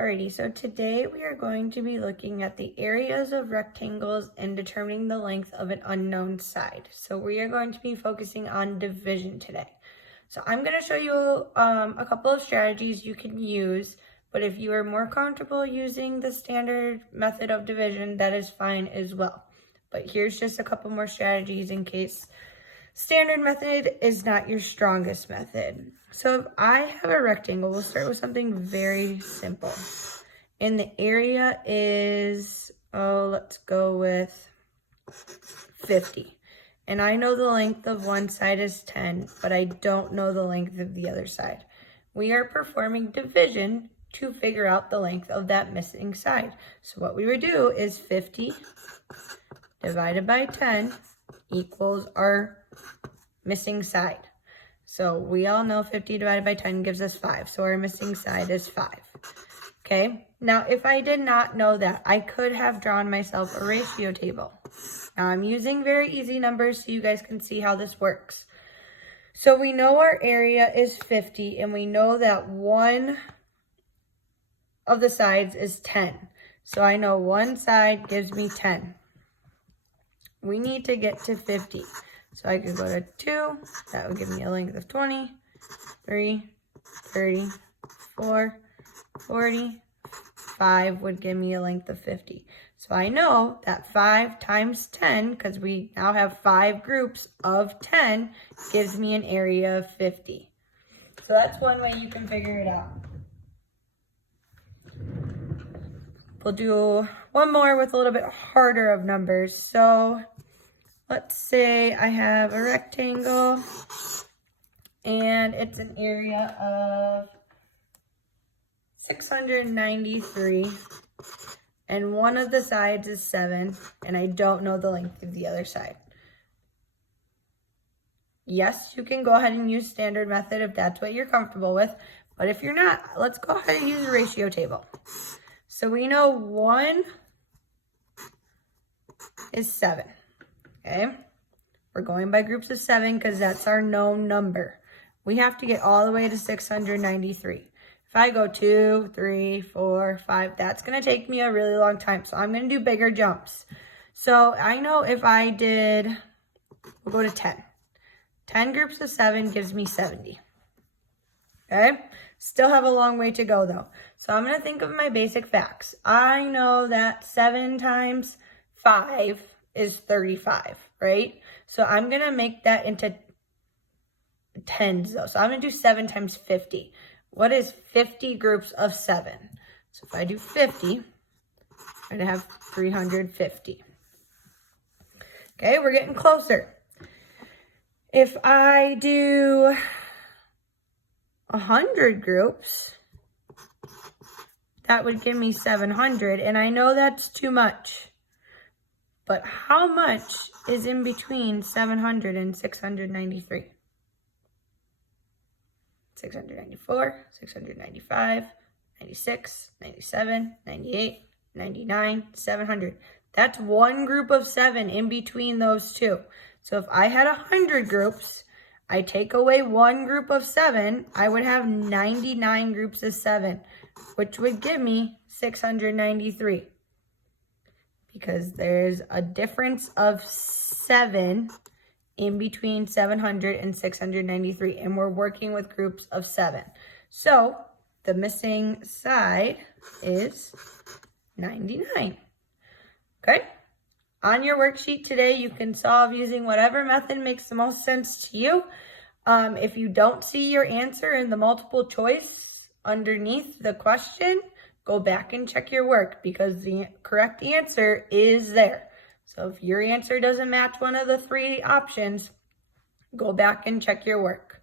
Alrighty, so today we are going to be looking at the areas of rectangles and determining the length of an unknown side. So we are going to be focusing on division today. So I'm going to show you a couple of strategies you can use, but if you are more comfortable using the standard method of division, that is fine as well. But here's just a couple more strategies in case standard method is not your strongest method. So if I have a rectangle, we'll start with something very simple. And the area is, let's go with 50. And I know the length of one side is 10, but I don't know the length of the other side. We are performing division to figure out the length of that missing side. So what we would do is 50 divided by 10 equals our missing side. So we all know 50 divided by 10 gives us 5. So our missing side is 5. Okay. Now, if I did not know that, I could have drawn myself a ratio table. Now, I'm using very easy numbers so you guys can see how this works. So we know our area is 50 and we know that one of the sides is 10. So I know one side gives me 10. We need to get to 50. So I could go to 2, that would give me a length of 20, 3, 30, 4, 40, 5 would give me a length of 50. So I know that 5 times 10, because we now have 5 groups of 10, gives me an area of 50. So that's one way you can figure it out. We'll do one more with a little bit harder of numbers. So let's say I have a rectangle and it's an area of 693 and one of the sides is 7 and I don't know the length of the other side. Yes, you can go ahead and use standard method if that's what you're comfortable with, but if you're not, let's go ahead and use a ratio table. So we know 1 is 7. Okay, we're going by groups of 7 because that's our known number. We have to get all the way to 693. If I go 2, 3, 4, 5, that's going to take me a really long time. So I'm going to do bigger jumps. So I know if I did, we'll go to 10. 10 groups of 7 gives me 70. Okay, still have a long way to go though. So I'm going to think of my basic facts. I know that 7 times 5 is 35, right? So I'm going to make that into tens though. So I'm going to do 7 times 50. What is 50 groups of 7? So if I do 50, I'm going to have 350. Okay, we're getting closer. If I do 100 groups, that would give me 700. And I know that's too much. But how much is in between 700 and 693? 694, 695, 96, 97, 98, 99, 700. That's one group of 7 in between those two. So if I had 100 groups, I take away one group of 7, I would have 99 groups of 7, which would give me 693. Because there's a difference of 7 in between 700 and 693, and we're working with groups of 7. So the missing side is 99. Okay? On your worksheet today, you can solve using whatever method makes the most sense to you. If you don't see your answer in the multiple choice underneath the question, go back and check your work because the correct answer is there. So if your answer doesn't match one of the 3 options, go back and check your work.